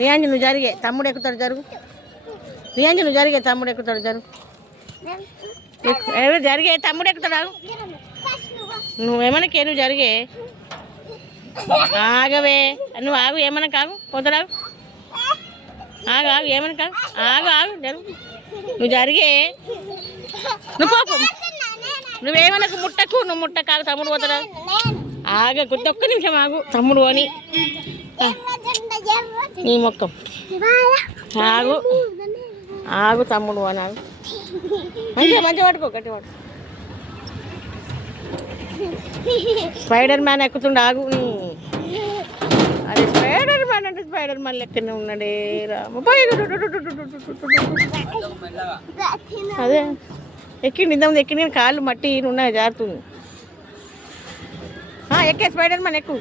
రియాంజి నువ్వు జరిగే తమ్ముడు ఎక్కుతాడు జరుగు. రియాంజి నువ్వు జరిగే తమ్ముడు ఎక్కుతాడు జరుగు. జరిగే తమ్ముడు ఎక్కుతాడు. నువ్వేమనకే నువ్వు జరిగే. ఆగవే నువ్వు ఆగు. ఏమన్నా కాగు పోతాడు. ఆగు ఆగు ఏమన్నా కాగు. ఆగు ఆగు జరుగు. నువ్వు జరిగే. నువ్వు పోకు. నువ్వేమనకు ముట్టకు. నువ్వు ముట్ట కాగు. తమ్ముడు పోతాడా. ఆగ కొద్ది ఒక్క నిమిషం ఆగు. తమ్ముడు అని నీ మొక్కం. ఆగు ఆగు తమ్ముడు అని ఆగు. మంచిగా మంచిగా పట్టుకో. గట్టి పట్టుకో. స్పైడర్ మ్యాన్ ఎక్కుతుండే. ఆగు. అదే స్పైడర్ మ్యాన్ అంటే స్పైడర్ మ్యాన్ లెక్కనే ఉన్నాడే రామ. అదే ఎక్కిండి ఇంతమంది ఎక్కింది. కాళ్ళు మట్టి ఉన్నాయి జారుతుంది. ఎక్కే స్పైడర్ మ్యాన్ ఎక్కు.